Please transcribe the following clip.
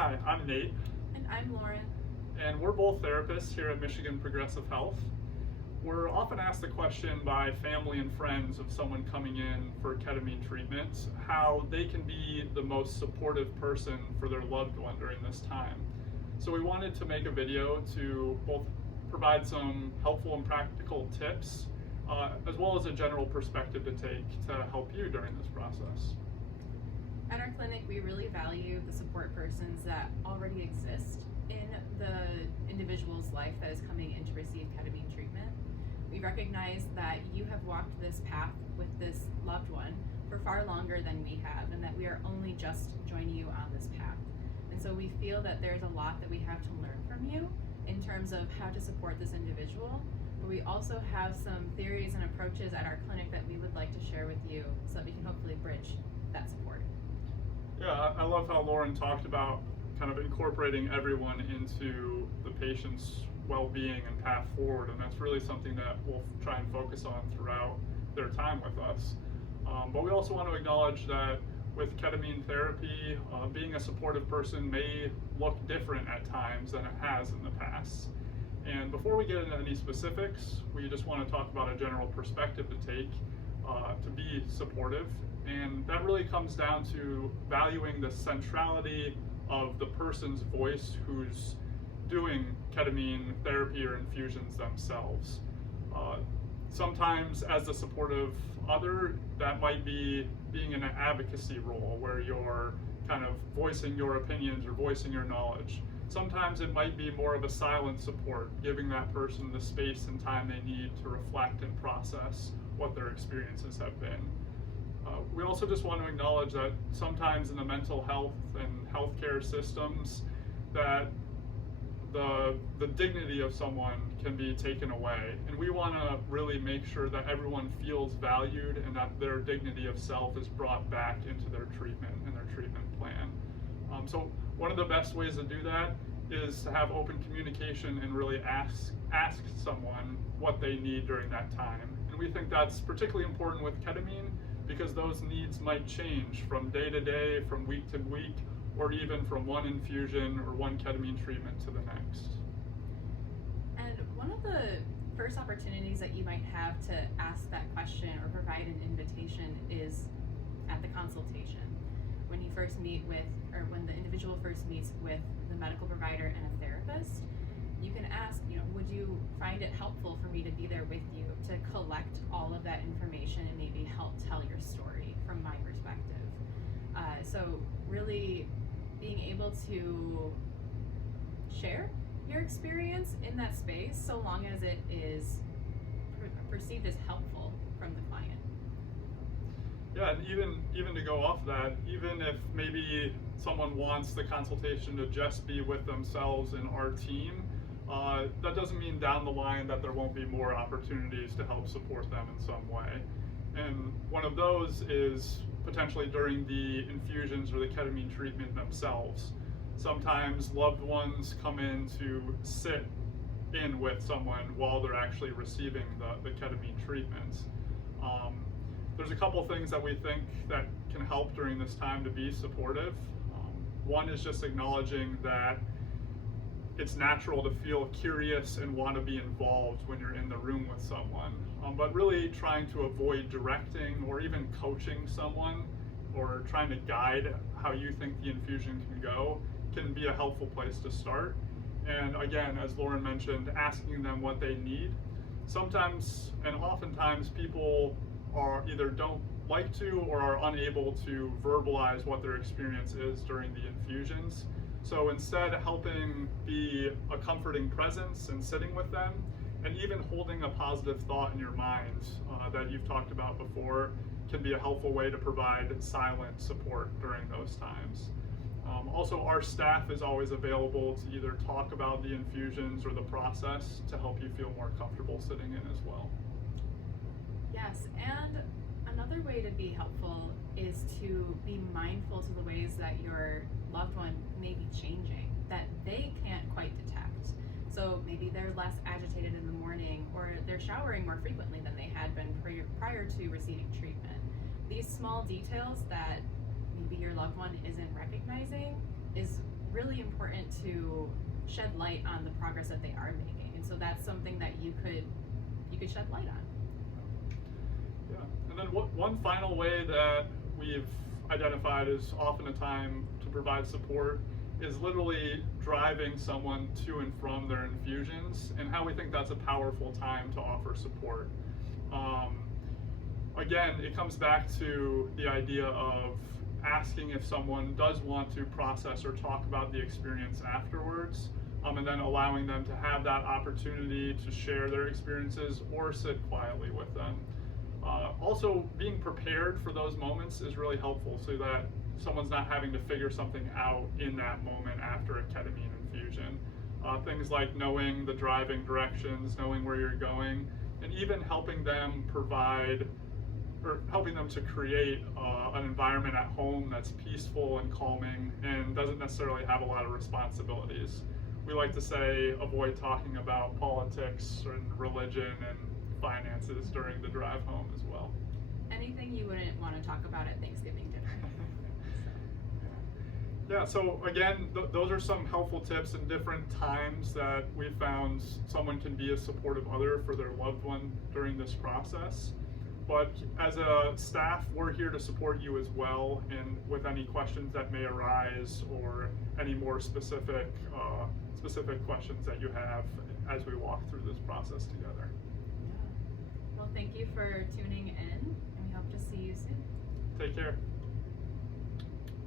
Hi, I'm Nate, And I'm Lauren. and we're both therapists here at Michigan Progressive Health. We're often asked the question by family and friends of someone coming in for ketamine treatment how they can be the most supportive person for their loved one during this time. So we wanted to make a video to both provide some helpful and practical tips, as well as a general perspective to take to help you during this process. At our clinic, we really value the support persons that already exist in the individual's life that is coming in to receive ketamine treatment. We recognize that you have walked this path with this loved one for far longer than we have, and that we are only just joining you on this path. And so we feel that there's a lot that we have to learn from you in terms of how to support this individual, but we also have some theories and approaches at our clinic that we would like to share with you so that we can hopefully bridge that support. Yeah, I love how Lauren talked about kind of incorporating everyone into the patient's well-being and path forward, and that's really something that we'll try and focus on throughout their time with us. But we also want to acknowledge that with ketamine therapy, being a supportive person may look different at times than it has in the past. And before we get into any specifics, we just want to talk about a general perspective to take to be supportive. And that really comes down to valuing the centrality of the person's voice who's doing ketamine therapy or infusions themselves. Sometimes as a supportive other, that might be being in an advocacy role where you're kind of voicing your opinions or voicing your knowledge. Sometimes it might be more of a silent support, giving that person the space and time they need to reflect and process what their experiences have been. We also just want to acknowledge that sometimes in the mental health and healthcare systems that the dignity of someone can be taken away. And we want to really make sure that everyone feels valued and that their dignity of self is brought back into their treatment and their treatment plan. So one of the best ways to do that is to have open communication and really ask someone what they need during that time. And we think that's particularly important with ketamine because those needs might change from day to day, from week to week, or even from one infusion or one ketamine treatment to the next. And one of the first opportunities that you might have to ask that question or provide an invitation is at the consultation. When you first meet with, or when the individual first meets with the medical provider and a therapist, you can ask, would you find it helpful for me to be there with you to collect all of that information and maybe help tell your story from my perspective? So really being able to share your experience in that space so long as it is perceived as helpful from the client. Yeah, and even to go off that, even if maybe someone wants the consultation to just be with themselves and our team, that doesn't mean down the line that there won't be more opportunities to help support them in some way. And one of those is potentially during the infusions or the ketamine treatment themselves. Sometimes loved ones come in to sit in with someone while they're actually receiving the ketamine treatment. There's a couple things that we think that can help during this time to be supportive. One is just acknowledging that it's natural to feel curious and want to be involved when you're in the room with someone, but really trying to avoid directing or even coaching someone or trying to guide how you think the infusion can go can be a helpful place to start. And again, as Lauren mentioned, asking them what they need. Sometimes and oftentimes people are either don't like to or are unable to verbalize what their experience is during the infusions. So instead, helping be a comforting presence and sitting with them, and even holding a positive thought in your mind that you've talked about before can be a helpful way to provide silent support during those times. Also, our staff is always available to either talk about the infusions or the process to help you feel more comfortable sitting in as well. Yes, and another way to be helpful is to be mindful to the ways that your loved one may be changing, that they can't quite detect. So maybe they're less agitated in the morning, or they're showering more frequently than they had been prior to receiving treatment. These small details that maybe your loved one isn't recognizing is really important to shed light on the progress that they are making. And so that's something that you could shed light on. Yeah, and then one final way that we've identified is often a time to provide support is literally driving someone to and from their infusions, and how we think that's a powerful time to offer support. Again, it comes back to the idea of asking if someone does want to process or talk about the experience afterwards, and then allowing them to have that opportunity to share their experiences or sit quietly with them. Also, being prepared for those moments is really helpful, so that someone's not having to figure something out in that moment after a ketamine infusion. Things like knowing the driving directions, knowing where you're going, and even helping them to create an environment at home that's peaceful and calming and doesn't necessarily have a lot of responsibilities. We like to say avoid talking about politics and religion and finances during the drive home as well. Anything you wouldn't want to talk about at Thanksgiving dinner. Yeah, so again, those are some helpful tips and different times that we've found someone can be a supportive other for their loved one during this process. But as a staff, we're here to support you as well, and with any questions that may arise or any more specific questions that you have as we walk through this process together. Yeah. Well, thank you for tuning in, and we hope to see you soon. Take care.